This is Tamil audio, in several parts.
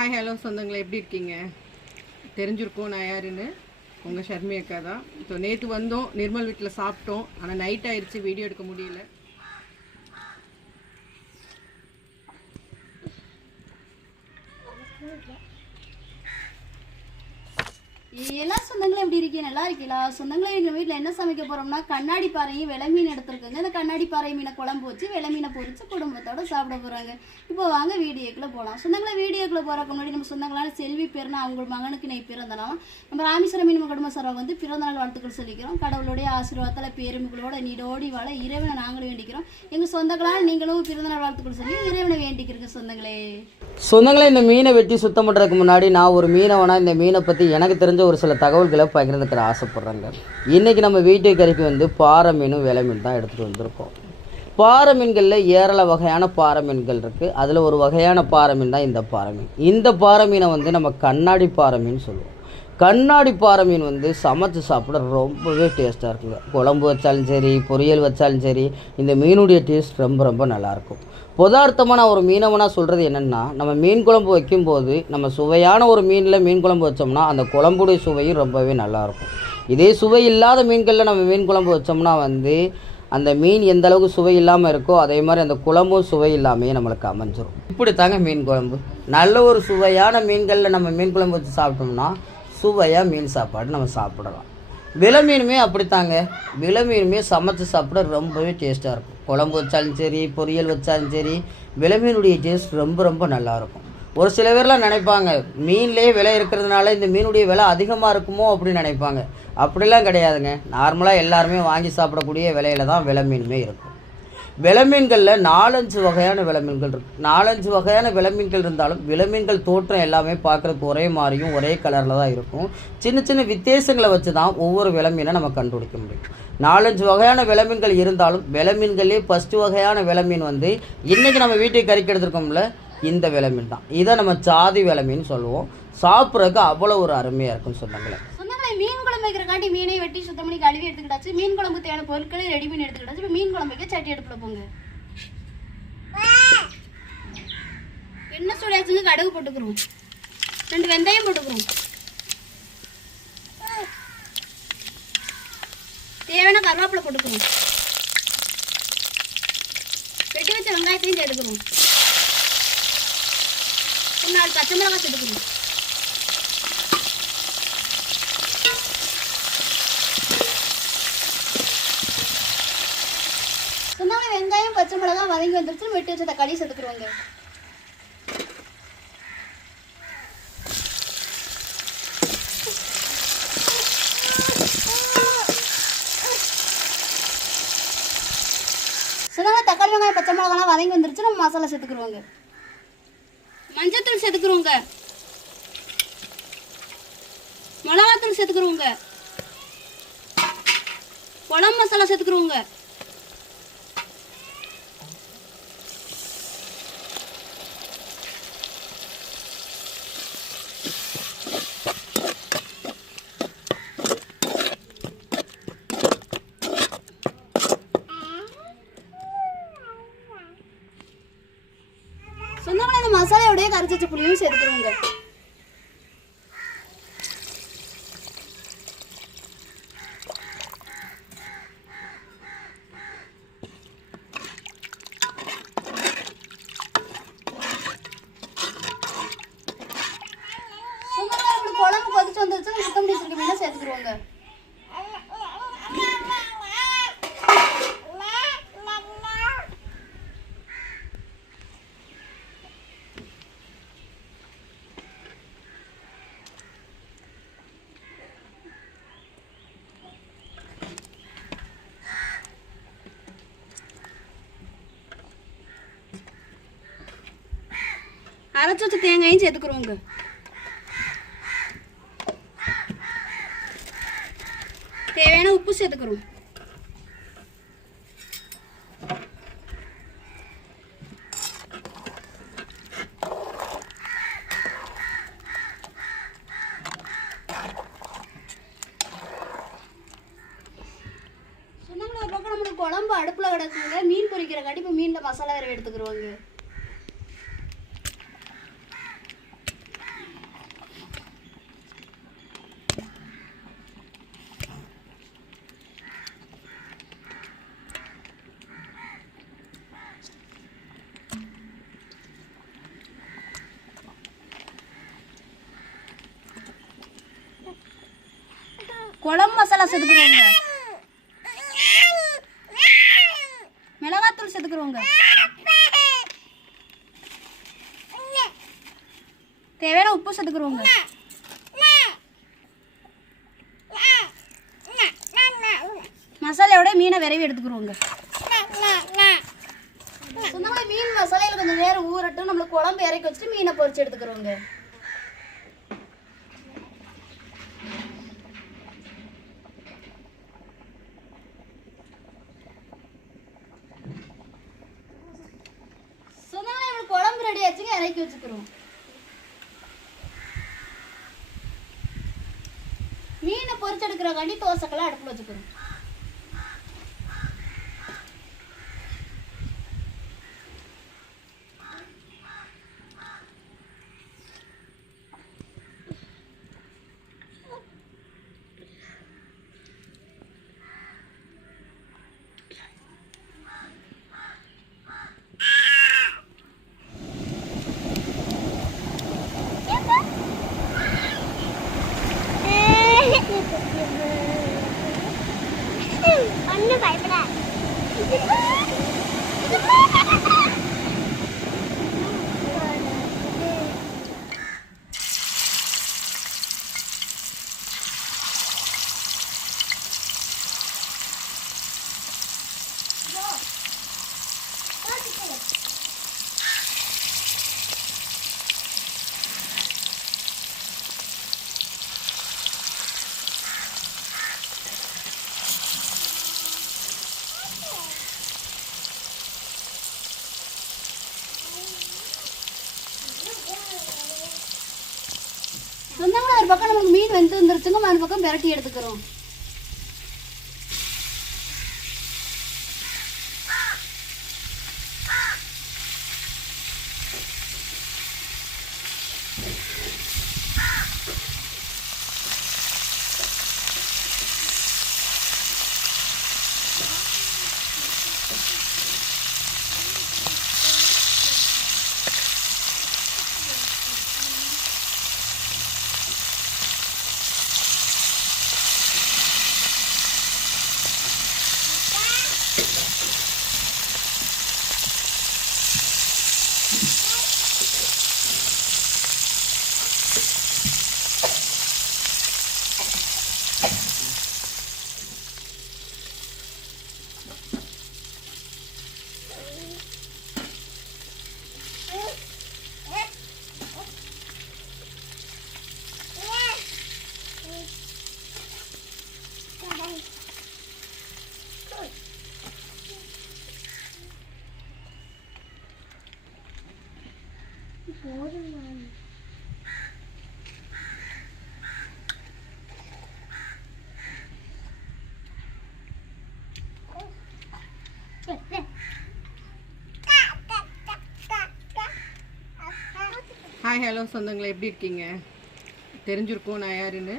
ஹாய் ஹலோ சொந்தங்களை எப்படி இருக்கீங்க? தெரிஞ்சிருக்கோம் நான் யாருன்னு. உங்கள் ஷர்மி அக்கா தான். ஸோ நேற்று வந்தோம் நிர்மல் வீட்டில் சாப்பிட்டோம். ஆனால் நைட் ஆயிடுச்சு வீடியோ எடுக்க முடியல. எல்லா சொந்தங்களும் எப்படி இருக்கீங்க? நல்லா இருக்கீங்களா? சொந்தங்களே எங்கள் வீட்டில் என்ன சமைக்க போகிறோம்னா கண்ணாடி பாறையும் விலை மீன் எடுத்துருக்கோங்க அந்த கண்ணாடி பாறை மீனை குழம்பு வச்சு விலை மீனை குடும்பத்தோடு குடும்பத்தோட சாப்பிட போகிறாங்க இப்போ வாங்க வீடியோக்குள்ளே போகலாம் சொந்தங்களை வீடியோக்குள்ளே போகிறக்கு முன்னாடி நம்ம சொந்தங்களான செல்வி பேர்னா அவங்க மகனுக்கு நீ பிறந்தனாலும் நம்ம ராமேஸ்வரம் மீன் குடும்ப சார்பாக வந்து பிறந்த நாள் வாழ்த்துக்கள் சொல்லிக்கிறோம். கடவுளுடைய ஆசீர்வாதத்தில் பேருமிகளோட நீடோடி வாழ இறைவனை நாங்களும் வேண்டிக்கிறோம். எங்கள் சொந்தங்களான நீங்களும் பிறந்த நாள் வாழ்த்துக்கள் சொல்லி இறைவனை வேண்டிக்கிறங்க சொந்தங்களே. சொந்தங்களே இந்த மீனை வெட்டி சுத்தம் பண்ணுறதுக்கு முன்னாடி நான் ஒரு மீனவனா இந்த மீனை பற்றி எனக்கு தெரிஞ்ச ஒரு சில தகவல்களை பகிர்ந்துக்கிற ஆசைப்பட்றேங்க. இன்றைக்கி நம்ம வீட்டு கறிக்கு வந்து பாறை மீனும் விலை மீன் தான் எடுத்துகிட்டு வந்திருக்கோம். பாறை மீன்களில் ஏராள வகையான பாறை மீன்கள் இருக்குது அதில் ஒரு வகையான பாறை மீன் தான் இந்த பாறை மீன். இந்த பாறை மீனை வந்து நம்ம கண்ணாடி பாறை மீன் சொல்லுவோம். கண்ணாடி பாறை மீன் வந்து சமைச்சு சாப்பிட ரொம்பவே டேஸ்ட்டாக இருக்குங்க. குழம்பு வச்சாலும் சரி பொரியல் வச்சாலும் சரி இந்த மீனுடைய டேஸ்ட் ரொம்ப ரொம்ப நல்லாயிருக்கும். பொதார்த்தமாக நான் ஒரு மீனவனாக சொல்கிறது என்னென்னா நம்ம மீன் குழம்பு வைக்கும்போது நம்ம சுவையான ஒரு மீனில் மீன் குழம்பு வச்சோம்னா அந்த குழம்புடைய சுவையும் ரொம்பவே நல்லாயிருக்கும். இதே சுவை இல்லாத மீன்களில் நம்ம மீன் குழம்பு வச்சோம்னா வந்து அந்த மீன் எந்த அளவுக்கு சுவை இல்லாமல் இருக்கோ அதே மாதிரி அந்த குழம்பும் சுவை இல்லாமையே நம்மளுக்கு அமைஞ்சிரும். இப்படி தாங்க மீன் குழம்பு. நல்ல ஒரு சுவையான மீன்களில் நம்ம மீன் குழம்பு வச்சு சாப்பிட்டோம்னா சுவையாக மீன் சாப்பாடு நம்ம சாப்பிடலாம். விலை மீனுமே அப்படித்தாங்க. விலை மீனுமே சமைச்சு சாப்பிட ரொம்பவே டேஸ்ட்டாக இருக்கும். குழம்பு வச்சாலும் சரி பொரியல் வச்சாலும் சரி விலை மீனுடைய டேஸ்ட் ரொம்ப ரொம்ப நல்லாயிருக்கும் ஒரு சில பேர்லாம் நினைப்பாங்க மீன்லேயே விலை இருக்கிறதுனால இந்த மீனுடைய விலை அதிகமாக இருக்குமோ அப்படின்னு நினைப்பாங்க. அப்படிலாம் கிடையாதுங்க. நார்மலாக எல்லாருமே வாங்கி சாப்பிடக்கூடிய விலையில தான் விலை மீனுமே இருக்கும். விலமீன்களில் நாலஞ்சு வகையான விலமீன்கள் இருக்கு. நாலஞ்சு வகையான விலமீன்கள் இருந்தாலும் விலமீன்கள் தோற்றம் எல்லாமே பார்க்குறதுக்கு ஒரே மாதிரியும் ஒரே கலரில் தான் இருக்கும். சின்ன சின்ன வித்தியாசங்களை வச்சு தான் ஒவ்வொரு விலமீனை நம்ம கண்டுபிடிக்க முடியும். நாலஞ்சு வகையான விலமீன்கள் இருந்தாலும் விலை மீன்களே ஃபஸ்ட்டு வகையான விலை மீன் வந்து இன்றைக்கி நம்ம வீட்டுக்கு கறிக்கு எடுத்துருக்கோம்ல இந்த விலமீன் தான். இதை நம்ம சாதி விலமீன் சொல்லுவோம். சாப்பிட்றதுக்கு அவ்வளோ ஒரு அருமையாக இருக்கும்னு சொன்னாங்களே சொந்தங்களே வைக்கிறக்காட்டி மீனை வெட்டி சுத்தம் பண்ணி கழுவி எடுத்துக்கிட்டாச்சு. மீன் குழம்பு தேவையான பொருட்களை ரெடி பண்ணி எடுத்துக்கிட்டாச்சு. இப்போ மீன் குழம்பு வைக்க சட்டி அடுப்புல போங்க. என்ன சூடாச்சுங்க கடுகு போட்டுக்கிறோம். ரெண்டு வெந்தயம் போட்டுக்கிறோம். தேவையான கருவேப்பிலை போட்டுக்கிறோம். வெட்டி வச்ச வெங்காயத்தையும் சேர்த்துக்கிறோம். நாலு பச்சை மிளகாய் சேர்த்துக்கிறோம். வெங்காயம் பச்சை மிளகாய் வதங்கி வந்துருச்சு. வெட்டி வச்ச தக்காளி சேர்த்துக்குருவாங்க சொன்னாங்க தக்காளி வெங்காயம் பச்சை மிளகாலாம் வதங்கி வந்துருச்சு. நம்ம மசாலா சேர்த்துக்குருவாங்க மஞ்சத்தூள் சேர்த்துக்குருவோங்க மிளகாத்தூள் சேர்த்துக்குருவோங்க குழம்பு மசாலா சேர்த்துக்குருவோங்க சொந்தங்களே இந்த மசாலையோடய கரைச்சி புளியும் சேர்த்துக்கிறோங்க குழம்பு கொதிச்சு வந்துருச்சு சுத்தம் பண்ணி மீனை அரைச்சி வச்ச தேங்காயும் சேர்த்துக்கிறோங்க தேவையான உப்பு சேர்த்துக்கிறோம். சொன்னாங்களே ஒரு பக்கம் நம்மளுக்கு குழம்பு அடுப்பில் கிடக்குங்க மீன் பொரிக்கிற கடிப்பு மீனில் மசாலா வேறு எடுத்துக்கிறோங்க குழம்பு மசாலா செதுக்குறவங்க. மிளகாத்தூள் செதுக்குறவங்க. தேவையான உப்பு செதுக்குறவங்க. மசாலையோட மீனை விரைவி எடுத்துக்கிறோங்க சொந்தமாக மீன் மசாலையில் கொஞ்சம் நேரம் ஊறட்டும். நம்மளுக்கு குழம்பு இறக்கி வச்சுட்டு மீனை பொறிச்சு எடுத்துக்கிறோங்க சொந்தமாக நம்மளுக்கு இறக்கி வச்சுக்கிறோம். மீனை பொரிச்சு கண்டி தோசைக்கெல்லாம் அடுப்பில் வச்சுக்கிறோம். சொந்தங்கள ஒரு பக்கம் நமக்கு மீன் வெந்து வந்துருச்சுங்க மறு பக்கம் பிரட்டி எடுத்துக்கிறோம். ஹாய் ஹலோ சொந்தங்களை எப்படி இருக்கீங்க? தெரிஞ்சிருக்கோம் நான் யாருன்னு.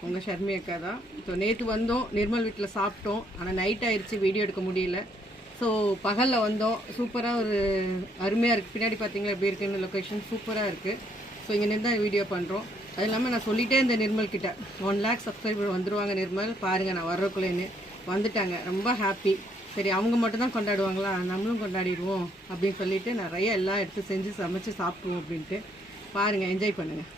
உங்கள் ஷர்மி அக்கா தான். ஸோ நேற்று வந்தோம் நிர்மல் வீட்டில் சாப்பிட்டோம். ஆனால் நைட் ஆயிடுச்சு வீடியோ எடுக்க முடியல. ஸோ பகலில் வந்தோம். சூப்பராக ஒரு அருமையாக இருக்குது பின்னாடி பார்த்தீங்களா எப்படி இருக்குன்னு லொக்கேஷன் சூப்பராக இருக்குது ஸோ இங்கே நின்று தான் வீடியோ பண்ணுறோம் அது இல்லாமல் நான் சொல்லிட்டே இந்த நிர்மல் கிட்ட. ஒன் லேக் சப்ஸ்கிரைபர் வந்துருவாங்க நிர்மல். பாருங்கள் நான் வர்றக்குள்ளேன்னு வந்துட்டாங்க. ரொம்ப ஹாப்பி சரி அவங்க மட்டும்தான் கொண்டாடுவாங்களா? நம்மளும் கொண்டாடிடுவோம் அப்படின்னு சொல்லிட்டு நிறைய எல்லாம் எடுத்து செஞ்சு சமைச்சு சாப்பிடுவோம் அப்படின்ட்டு. பாருங்கள் என்ஜாய் பண்ணுங்கள்